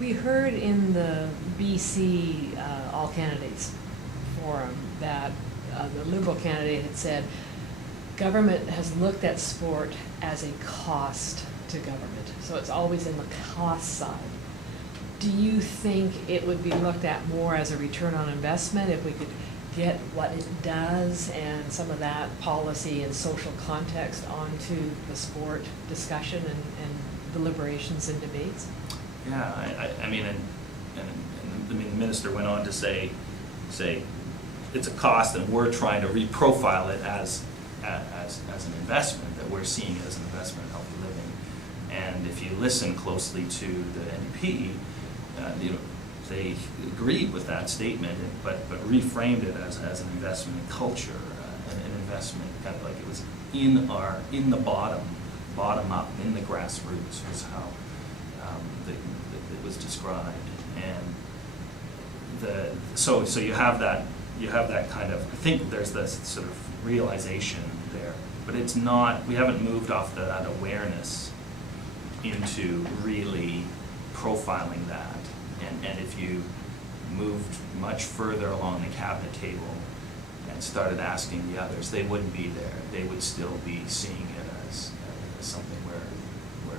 We heard in the BC All Candidates Forum that the Liberal candidate had said government has looked at sport as a cost to government, so it's always in the cost side. Do you think it would be looked at more as a return on investment if we could get what it does and some of that policy and social context onto the sport discussion and deliberations and debates? Yeah, I mean, the minister went on to say it's a cost, and we're trying to reprofile it as an investment, that we're seeing it as an investment in healthy living. And if you listen closely to the NDP, they agreed with that statement, but reframed it as an investment in culture, an investment kind of like it was in the bottom up, in the grassroots was how it was described. And so you have that kind of, I think there's this sort of realization there, but it's not, we haven't moved off that awareness into really profiling that. And if you moved much further along the cabinet table and started asking the others, they wouldn't be there. They would still be seeing it as something where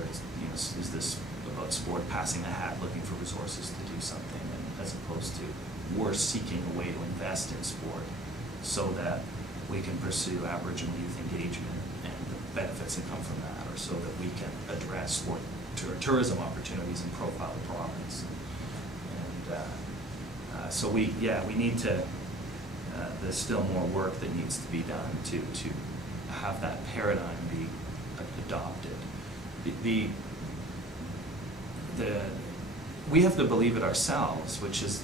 it's, is this about sport passing a hat looking for resources to do something, and as opposed to we're seeking a way to invest in sport so that we can pursue Aboriginal youth engagement and the benefits that come from that, or so that we can address sport tourism opportunities and profile the province. And so we need to, there's still more work that needs to be done to have that paradigm be adopted. We have to believe it ourselves, which is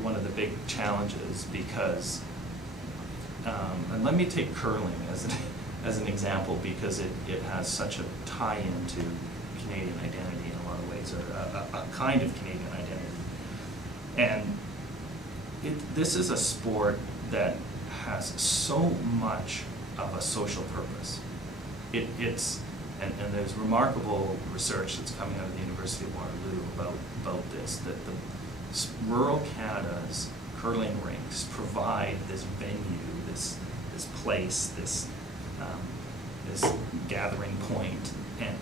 one of the big challenges, because, and let me take curling as an example, because it has such a tie-in to Canadian identity in a lot of ways, or a kind of Canadian identity. And this is a sport that has so much of a social purpose. And there's remarkable research that's coming out of the University of Waterloo about this, that the rural Canada's curling rinks provide this venue, this place, this gathering point,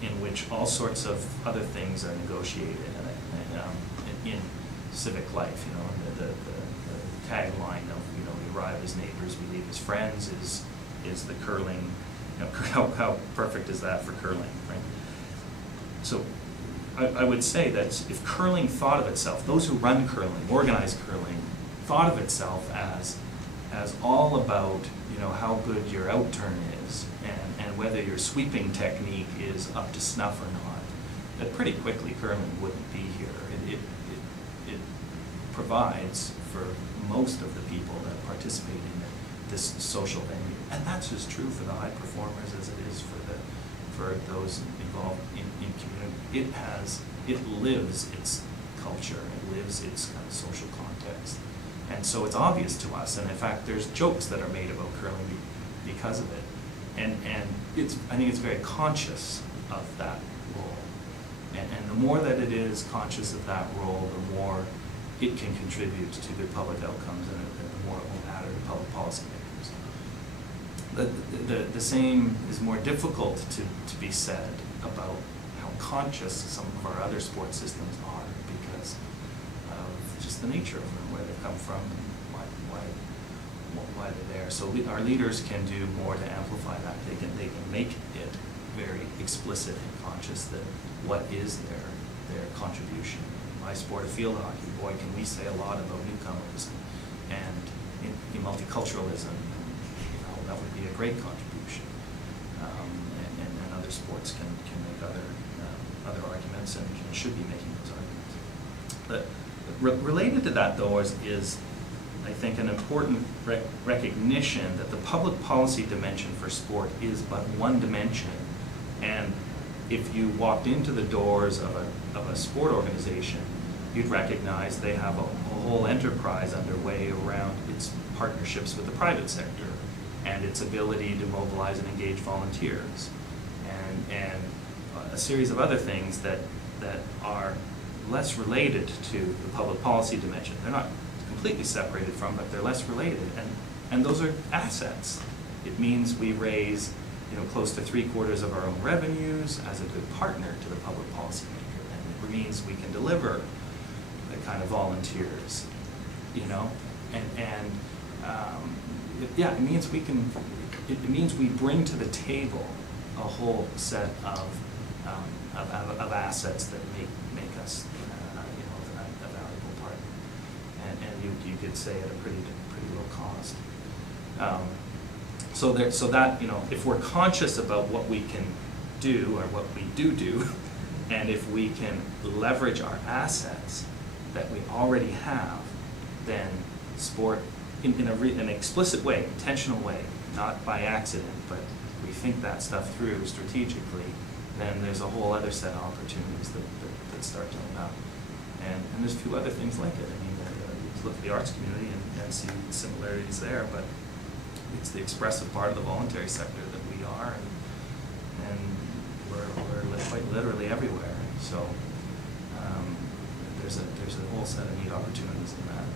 in which all sorts of other things are negotiated in civic life. The tagline of we arrive as neighbors, we leave as friends is the curling. How perfect is that for curling, right? So I would say that if curling thought of itself, those who run curling, organize curling, thought of itself as all about how good your outturn is and whether your sweeping technique is up to snuff or not, that pretty quickly curling wouldn't be here. It provides for most of the people that participate in this social venue, and that's as true for the high performers as it is for those involved in community. It lives its culture, it lives its kind of social context, and so it's obvious to us. And in fact, there's jokes that are made about curling because of it, and I think it's very conscious of that role, and the more that it is conscious of that role, the more it can contribute to good public outcomes, and the more it will matter to public policymakers. The same is more difficult to be said about how conscious some of our other sport systems are, because of just the nature of them, where they've come from, and why they're there. So our leaders can do more to amplify that. They can make it very explicit and conscious that what is their contribution. In my sport of field hockey, boy, can we say a lot about newcomers and in multiculturalism. That would be a great contribution, and other sports can make other arguments and should be making those arguments. But related to that, though, is I think an important recognition that the public policy dimension for sport is but one dimension, and if you walked into the doors of a sport organization, you'd recognize they have a whole enterprise underway around its partnerships with the private sector and its ability to mobilize and engage volunteers, and a series of other things that are less related to the public policy dimension. They're not completely separated from, but they're less related, and those are assets. It means we raise, you know, close to 3/4 of our own revenues as a good partner to the public policy maker, and it means we can deliver the kind of volunteers, you know, yeah, it means we can. It means we bring to the table a whole set of assets that make us, you know, a valuable partner, and you could say at a pretty low cost. So that, you know, if we're conscious about what we can do or what we do, and if we can leverage our assets that we already have, then sport in an explicit way, intentional way, not by accident, but we think that stuff through strategically, then there's a whole other set of opportunities that start to open up. And there's a few other things like it. I mean, you look at the arts community and see similarities there, but it's the expressive part of the voluntary sector that we are, and we're quite literally everywhere. So there's a whole set of neat opportunities in that.